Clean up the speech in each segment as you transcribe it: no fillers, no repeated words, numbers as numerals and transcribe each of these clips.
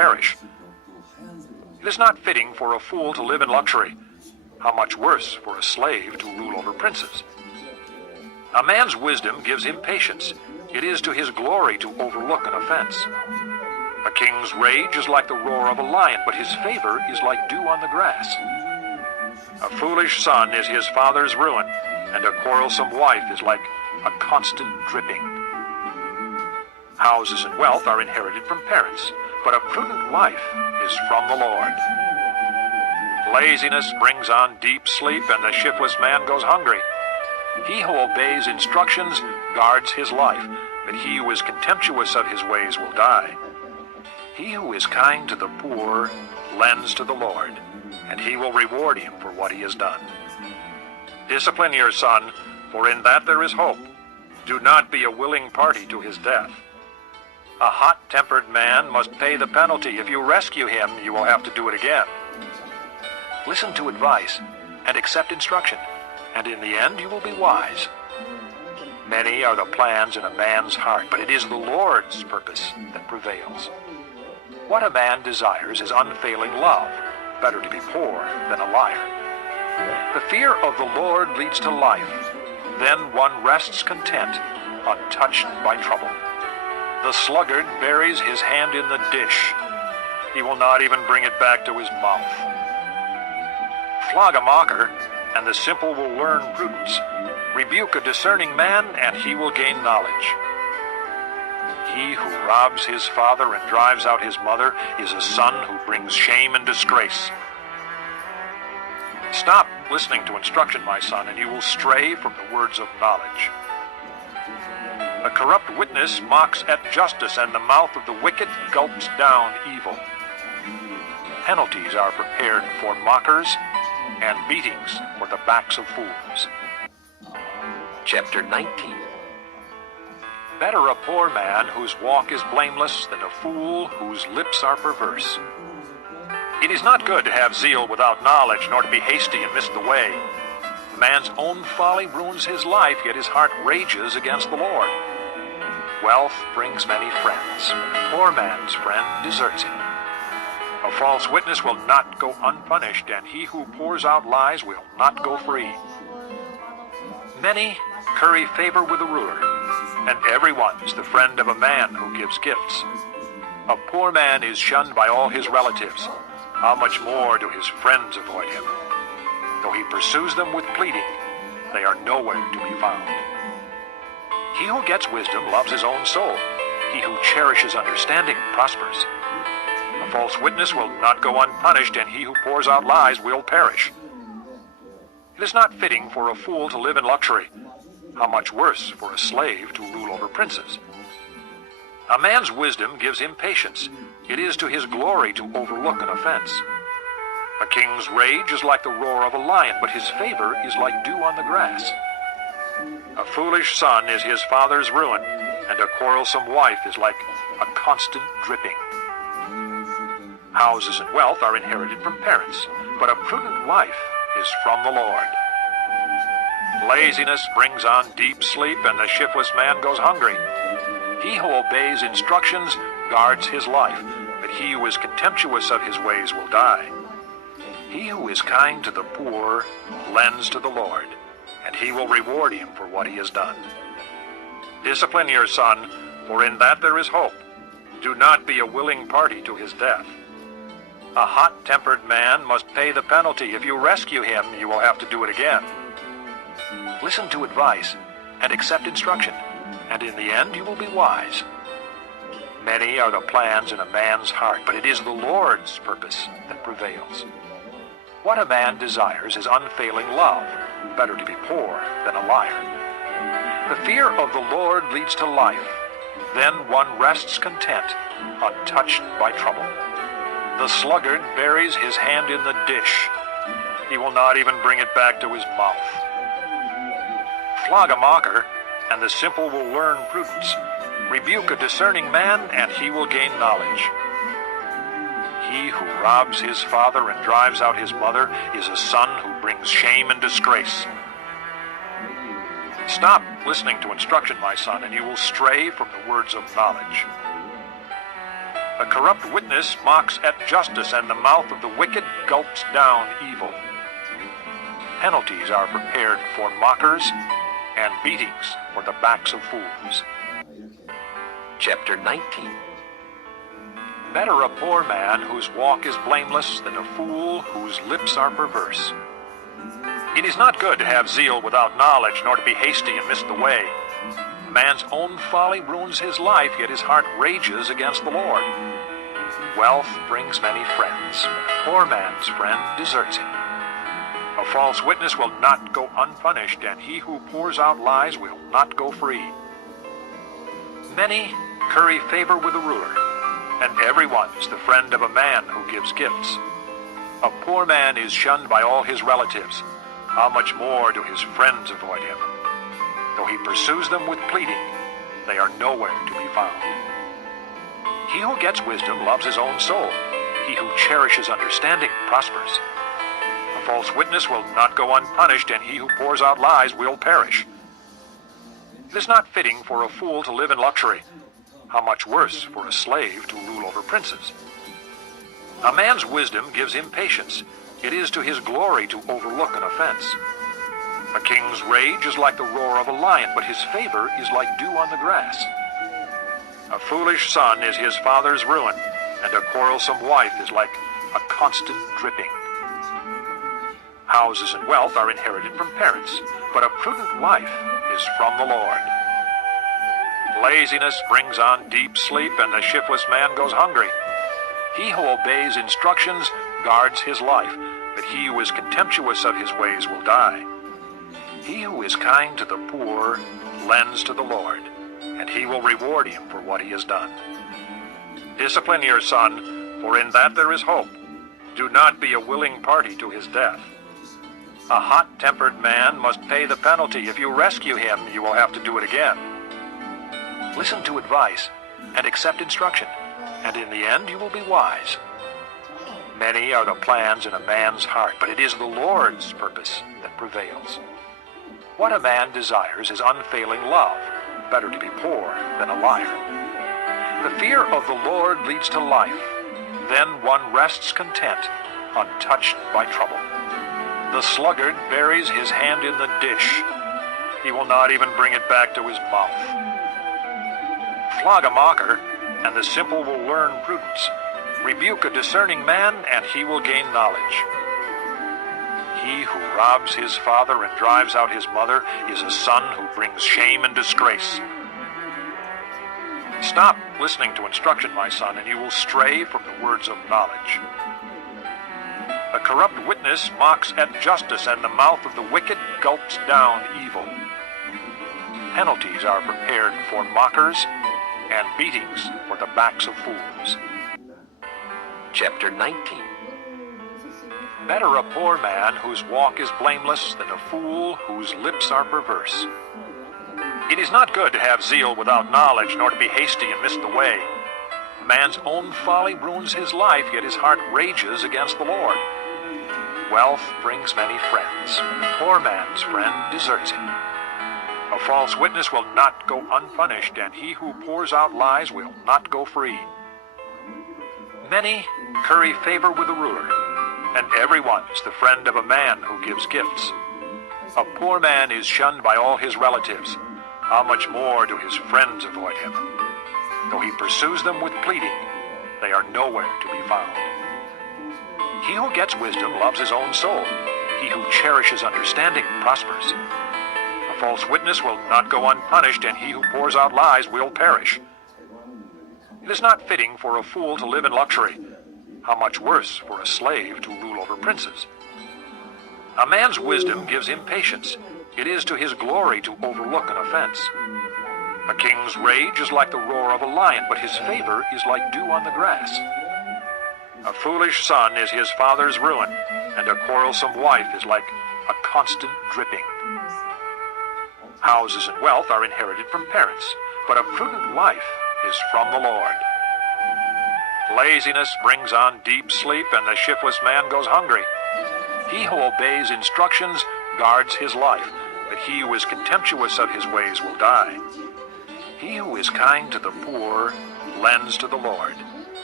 perish. It is not fitting for a fool to live in luxury. How much worse for a slave to rule over princes? A man's wisdom gives him patience. It is to his glory to overlook an offense. A king's rage is like the roar of a lion, but his favor is like dew on the grass. A foolish son is his father's ruin, and a quarrelsome wife is like a constant dripping. Houses and wealth are inherited from parents, but a prudent wife is from the Lord. Laziness brings on deep sleep, and the shiftless man goes hungry. He who obeys instructions guards his life, but he who is contemptuous of his ways will die. He who is kind to the poor lends to the Lord, and he will reward him for what he has done. Discipline your son, for in that there is hope. Do not be a willing party to his death. A hot-tempered man must pay the penalty. If you rescue him, you will have to do it again. Listen to advice and accept instruction, and in the end you will be wise. Many are the plans in a man's heart, but it is the Lord's purpose that prevails. What a man desires is unfailing love. Better to be poor than a liar. The fear of the Lord leads to life. Then one rests content, untouched by trouble. The sluggard buries his hand in the dish. He will not even bring it back to his mouth. Flog a mocker, and the simple will learn prudence. Rebuke a discerning man, and he will gain knowledge. He who robs his father and drives out his mother is a son who brings shame and disgrace. Stop listening to instruction, my son, and you will stray from the words of knowledge. A corrupt witness mocks at justice, and the mouth of the wicked gulps down evil. Penalties are prepared for mockers, and beatings for the backs of fools. Chapter 19. Better a poor man whose walk is blameless than a fool whose lips are perverse. It is not good to have zeal without knowledge, nor to be hasty and miss the way. Man's own folly ruins his life, yet his heart rages against the Lord. Wealth brings many friends. A poor man's friend deserts him. A false witness will not go unpunished, and he who pours out lies will not go free. Many curry favor with a ruler, and everyone is the friend of a man who gives gifts. A poor man is shunned by all his relatives. How much more do his friends avoid him? Though he pursues them with pleading, they are nowhere to be found. He who gets wisdom loves his own soul. He who cherishes understanding prospers. A false witness will not go unpunished, and he who pours out lies will perish. It is not fitting for a fool to live in luxury. How much worse for a slave to rule over princes? A man's wisdom gives him patience. It is to his glory to overlook an offense. A king's rage is like the roar of a lion, but his favor is like dew on the grass. A foolish son is his father's ruin, and a quarrelsome wife is like a constant dripping. Houses and wealth are inherited from parents, but a prudent wife is from the Lord. Laziness brings on deep sleep, and the shiftless man goes hungry. He who obeys instructions guards his life, but he who is contemptuous of his ways will die. He who is kind to the poor lends to the Lord, and he will reward him for what he has done. Discipline your son, for in that there is hope. Do not be a willing party to his death. A hot-tempered man must pay the penalty. If you rescue him, you will have to do it again. Listen to advice and accept instruction, and in the end you will be wise. Many are the plans in a man's heart, but it is the Lord's purpose that prevails. What a man desires is unfailing love. Better to be poor than a liar. The fear of the Lord leads to life. Then one rests content, untouched by trouble. The sluggard buries his hand in the dish. He will not even bring it back to his mouth. Flog a mocker, and the simple will learn prudence. Rebuke a discerning man, and he will gain knowledge. He who robs his father and drives out his mother is a son who brings shame and disgrace. Stop listening to instruction, my son, and you will stray from the words of knowledge. A corrupt witness mocks at justice, and the mouth of the wicked gulps down evil. Penalties are prepared for mockers, and beatings for the backs of fools. Chapter 19. Better a poor man whose walk is blameless than a fool whose lips are perverse. It is not good to have zeal without knowledge, nor to be hasty and miss the way. A man's own folly ruins his life, yet his heart rages against the Lord. Wealth brings many friends, but a poor man's friend deserts him. A false witness will not go unpunished, and he who pours out lies will not go free. Many curry favor with a ruler, and everyone is the friend of a man who gives gifts. A poor man is shunned by all his relatives. How much more do his friends avoid him? Though he pursues them with pleading, they are nowhere to be found. He who gets wisdom loves his own soul. He who cherishes understanding prospers. A false witness will not go unpunished, and he who pours out lies will perish. It is not fitting for a fool to live in luxury. How much worse for a slave to rule over princes? A man's wisdom gives him patience. It is to his glory to overlook an offense. A king's rage is like the roar of a lion, but his favor is like dew on the grass. A foolish son is his father's ruin, and a quarrelsome wife is like a constant dripping. Houses and wealth are inherited from parents, but a prudent wife is from the Lord. Laziness brings on deep sleep, and the shiftless man goes hungry. He who obeys instructions guards his life, but he who is contemptuous of his ways will die. He who is kind to the poor lends to the Lord, and he will reward him for what he has done. Discipline your son, for in that there is hope. Do not be a willing party to his death. A hot-tempered man must pay the penalty. If you rescue him, you will have to do it again. Listen to advice and accept instruction, and in the end you will be wise. Many are the plans in a man's heart, but it is the Lord's purpose that prevails. What a man desires is unfailing love. Better to be poor than a liar. The fear of the Lord leads to life. Then one rests content, untouched by trouble. The sluggard buries his hand in the dish. He will not even bring it back to his mouth. Flog a mocker, and the simple will learn prudence. Rebuke a discerning man, and he will gain knowledge. He who robs his father and drives out his mother is a son who brings shame and disgrace. Stop listening to instruction, my son, and you will stray from the words of knowledge. A corrupt witness mocks at justice, and the mouth of the wicked gulps down evil. Penalties are prepared for mockers, and beatings for the backs of fools. Chapter 19. Better a poor man whose walk is blameless than a fool whose lips are perverse. It is not good to have zeal without knowledge, nor to be hasty and miss the way. A man's own folly ruins his life, yet his heart rages against the Lord. Wealth brings many friends, but a poor man's friend deserts him. A false witness will not go unpunished, and he who pours out lies will not go free. Many curry favor with a ruler, and everyone is the friend of a man who gives gifts. A poor man is shunned by all his relatives. How much more do his friends avoid him? Though he pursues them with pleading, they are nowhere to be found. He who gets wisdom loves his own soul. He who cherishes understanding prospers. A false witness will not go unpunished, and he who pours out lies will perish. It is not fitting for a fool to live in luxury. How much worse for a slave to rule over princes? A man's wisdom gives him patience. It is to his glory to overlook an offense. A king's rage is like the roar of a lion, but his favor is like dew on the grass. A foolish son is his father's ruin, and a quarrelsome wife is like a constant dripping. Houses and wealth are inherited from parents, but a prudent wife is from the Lord. Laziness brings on deep sleep, and the shiftless man goes hungry. He who obeys instructions guards his life, but he who is contemptuous of his ways will die. He who is kind to the poor lends to the Lord,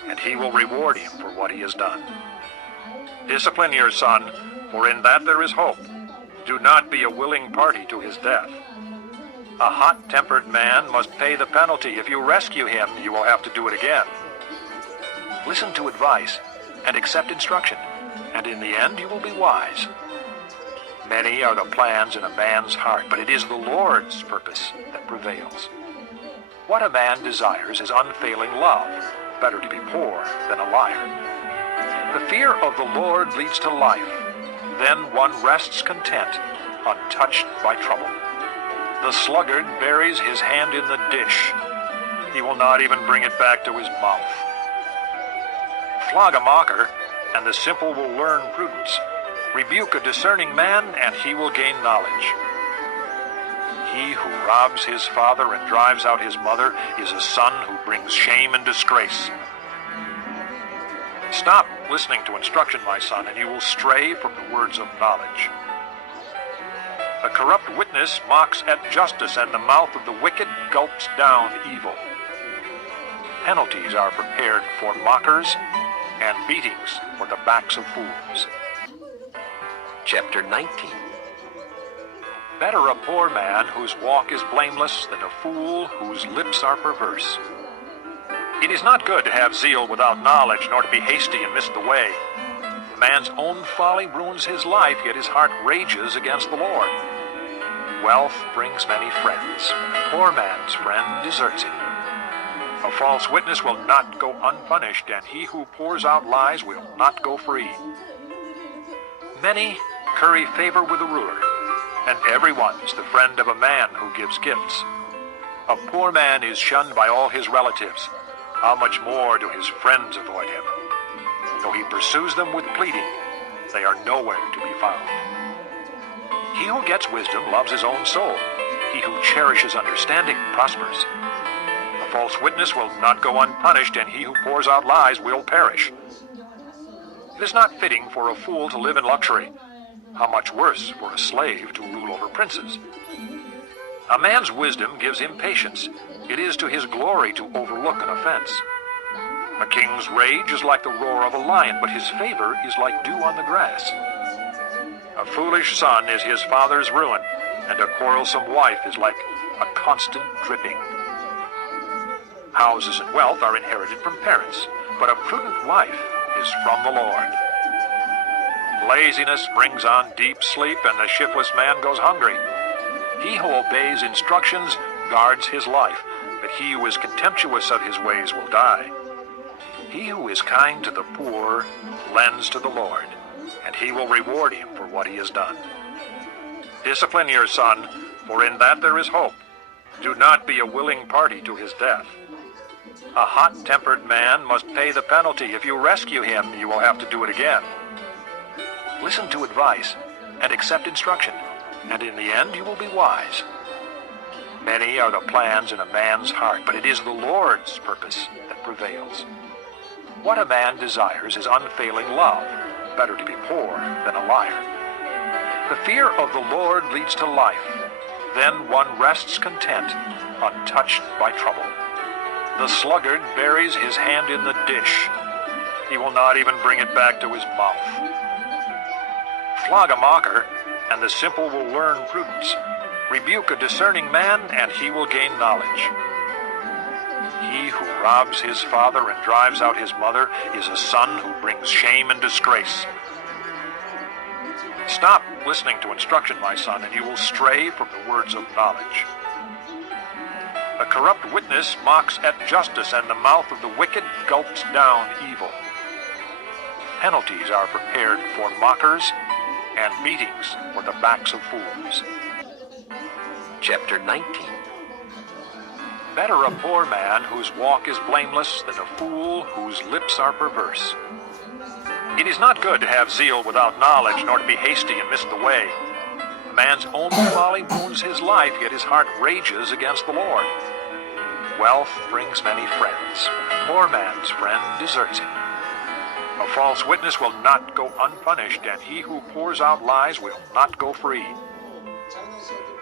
and he will reward him for what he has done. Discipline your son, for in that there is hope. Do not be a willing party to his death. A hot-tempered man must pay the penalty. If you rescue him, you will have to do it again. Listen to advice and accept instruction, and in the end you will be wise. Many are the plans in a man's heart, but it is the Lord's purpose that prevails. What a man desires is unfailing love. Better to be poor than a liar. The fear of the Lord leads to life. Then one rests content, untouched by trouble. The sluggard buries his hand in the dish. He will not even bring it back to his mouth. Flog a mocker, and the simple will learn prudence. Rebuke a discerning man, and he will gain knowledge. He who robs his father and drives out his mother is a son who brings shame and disgrace. Stop listening to instruction, my son, and you will stray from the words of knowledge. A corrupt witness mocks at justice, and the mouth of the wicked gulps down evil. Penalties are prepared for mockers, and beatings for the backs of fools. Chapter 19. Better a poor man whose walk is blameless than a fool whose lips are perverse. It is not good to have zeal without knowledge, nor to be hasty and miss the way. A man's own folly ruins his life, yet his heart rages against the Lord. Wealth brings many friends, but a poor man's friend deserts him. A false witness will not go unpunished, and he who pours out lies will not go free. Many curry favor with a ruler, and everyone is the friend of a man who gives gifts. A poor man is shunned by all his relatives. How much more do his friends avoid him? Though he pursues them with pleading, they are nowhere to be found. He who gets wisdom loves his own soul. He who cherishes understanding prospers. A false witness will not go unpunished, and he who pours out lies will perish. It is not fitting for a fool to live in luxury. How much worse for a slave to rule over princes? A man's wisdom gives him patience. It is to his glory to overlook an offense. A king's rage is like the roar of a lion, but his favor is like dew on the grass. A foolish son is his father's ruin, and a quarrelsome wife is like a constant dripping. Houses and wealth are inherited from parents, but a prudent wife is from the Lord. Laziness brings on deep sleep, and the shiftless man goes hungry. He who obeys instructions guards his life, but he who is contemptuous of his ways will die. He who is kind to the poor lends to the Lord, and he will reward him for what he has done. Discipline your son, for in that there is hope. Do not be a willing party to his death. A hot-tempered man must pay the penalty. If you rescue him, you will have to do it again. Listen to advice and accept instruction, and in the end you will be wise. Many are the plans in a man's heart, but it is the Lord's purpose that prevails. What a man desires is unfailing love. Better to be poor than a liar. The fear of the Lord leads to life. Then one rests content, untouched by trouble. The sluggard buries his hand in the dish. He will not even bring it back to his mouth. Flog a mocker, and the simple will learn prudence. Rebuke a discerning man, and he will gain knowledge. He who robs his father and drives out his mother is a son who brings shame and disgrace. Stop listening to instruction, my son, and you will stray from the words of knowledge. A corrupt witness mocks at justice, and the mouth of the wicked gulps down evil. Penalties are prepared for mockers, and beatings for the backs of fools. Chapter 19. Better a poor man whose walk is blameless than a fool whose lips are perverse. It is not good to have zeal without knowledge, nor to be hasty and miss the way. A man's own folly wounds his life, yet his heart rages against the Lord. Wealth brings many friends, but a poor man's friend deserts him. A false witness will not go unpunished, and he who pours out lies will not go free.